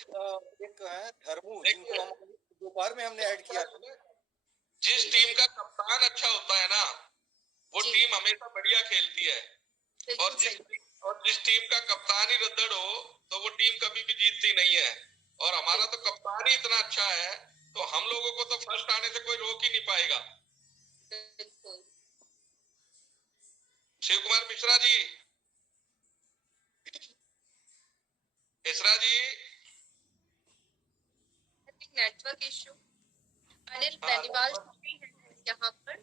एक है धर्मू, जिनको देखिए, हम दोपहर में हमने ऐड किया था। जिस टीम का कप्तान अच्छा होता है ना, वो जी टीम हमेशा बढ़िया खेलती है। बिल्कुल और सही। जिस टीम का कप्तान ही रद्दड़ हो, तो वो टीम कभी भी जीतती नहीं है। और हमारा तो बिल्कुल कप्तान ही इतना अच्छा है, तो हम लोगों को तो फर्स्ट आने से कोई रोक ही नहीं पाएगा। बिल्कुल। शिव कुमार मिश्रा जी, मिश्रा जी। Network issue. अनिल हाँ, बेनीवाल जो भी है यहाँ पर,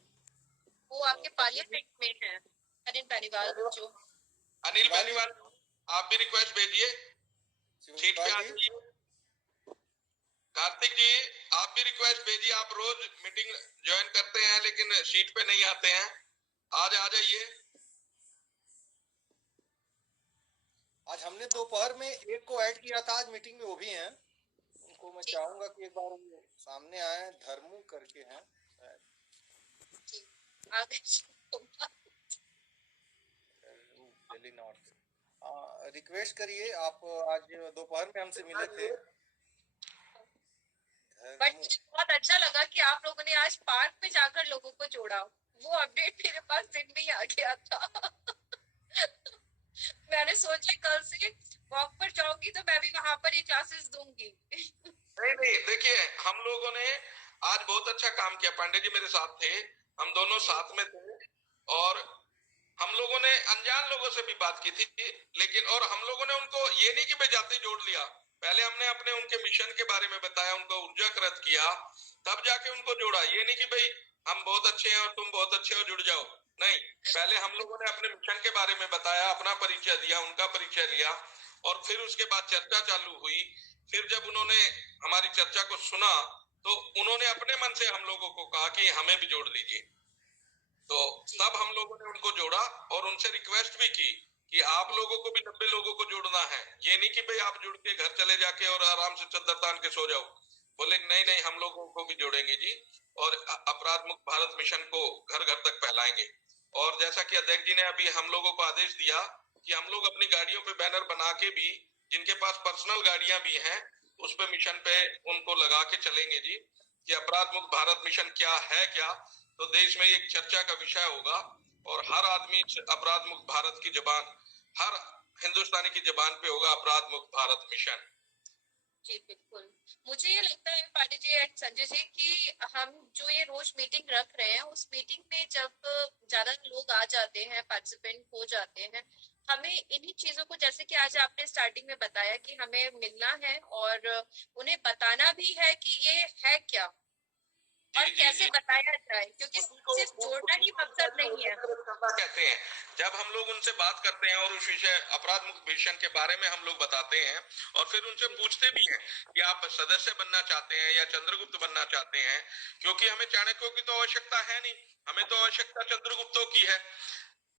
वो आपके पार्लियामेंट में है। अनिल बेनीवाल जो। अनिल बेनीवाल, आप भी रिक्वेस्ट भेजिए, सीट पे शिवपाल आ जी, जाइए। कार्तिक जी, आप भी रिक्वेस्ट भेजिए। आप रोज मीटिंग ज्वाइन करते हैं लेकिन सीट पे नहीं आते हैं, आज आ जाइए। आज हमने दोपहर में एक को ऐड किया था, आज मीटिंग में वो भी हैं। उनको मैं जी चाहूंगा कि एक बार वो सामने आए, धर्मू करके हैं शायद। जी आ गए। धर्मू, दिल्ली नॉर्थ। रिक्वेस्ट करिए आप, आज दोपहर में हमसे मिले थे बट धर्मू। मुझे बहुत अच्छा लगा कि आप लोगों ने आज पार्क में जाकर लोगों को जोड़ा। वो अपडेट मेरे पास दिन में ही आ गया था। मैंने सोचा कल से वॉक पर जाऊंगी तो मैं भी वहां पर ही क्लासेस दूंगी। नहीं नहीं, देखिए, हम लोगों ने आज बहुत अच्छा काम किया। पांडे जी मेरे साथ थे, हम दोनों जी साथ में थे। और हम लोगों ने अनजान लोगों से भी बात की थी, लेकिन और हम लोगों ने उनको ये नहीं कि बेजाते जोड़ लिया। पहले हमने अपने उनके मिशन के बारे में बताया, उनको ऊर्जाकृत किया, तब जाके उनको जोड़ा। ये नहीं कि भाई हम बहुत अच्छे हैं और तुम बहुत अच्छे हो, जुड़ जाओ। नहीं, पहले हम लोगों ने अपने मिशन के बारे में बताया, अपना परिचय दिया, उनका परिचय लिया, और फिर उसके बाद चर्चा चालू हुई। फिर जब उन्होंने हमारी चर्चा को सुना, तो उन्होंने अपने मन से हम लोगों को कहा कि हमें भी जोड़ लीजिए। तो जी तब हम लोगों ने उनको जोड़ा और उनसे रिक्वेस्ट भी की कि आप लोगों को भी 90 लोगों को जोड़ना है। ये नहीं कि भाई आप जुड़ के घर चले जाके और आराम से चद्दर तान के सो जाओ। बोले नहीं नहीं, हम लोगों को भी जोड़ेंगे जी, और अपराध मुक्त भारत मिशन को घर घर तक फैलाएंगे। और जैसा कि अध्यक्ष जी ने अभी हम लोगों को आदेश दिया कि हम लोग अपनी गाड़ियों पे बैनर बना के भी, जिनके पास पर्सनल गाड़ियां भी हैं, उस पे मिशन पे उनको लगा के चलेंगे जी, कि अपराध मुक्त भारत मिशन क्या है क्या। तो देश में एक चर्चा का विषय होगा, और हर आदमी अपराध मुक्त भारत की जबान, हर हिंदुस्तानी की जबान पे होगा अपराध मुक्त भारत मिशन। जी बिल्कुल। मुझे ये लगता है पांडे जी एंड संजय जी कि हम जो ये रोज मीटिंग रख रहे हैं, उस मीटिंग में जब ज्यादा लोग आ जाते हैं, पार्टिसिपेंट हो जाते हैं, हमें इन्हीं चीजों को, जैसे कि आज आपने स्टार्टिंग में बताया कि हमें मिलना है और उन्हें बताना भी है कि ये है क्या जी और जी कैसे जी। बताया जाए, क्योंकि उसी को सिर्फ जोड़ना उसी ही को मकसद नहीं है। करना कहते हैं। जब हम लोग उनसे बात करते हैं और उस विषय अपराध मुक्त मिशन के बारे में हम लोग बताते हैं, और फिर उनसे जी पूछते भी हैं कि आप सदस्य बनना चाहते हैं या चंद्रगुप्त बनना चाहते हैं, क्योंकि हमें चाणक्यों की तो आवश्यकता है नहीं, हमें तो आवश्यकता चंद्रगुप्तों की है।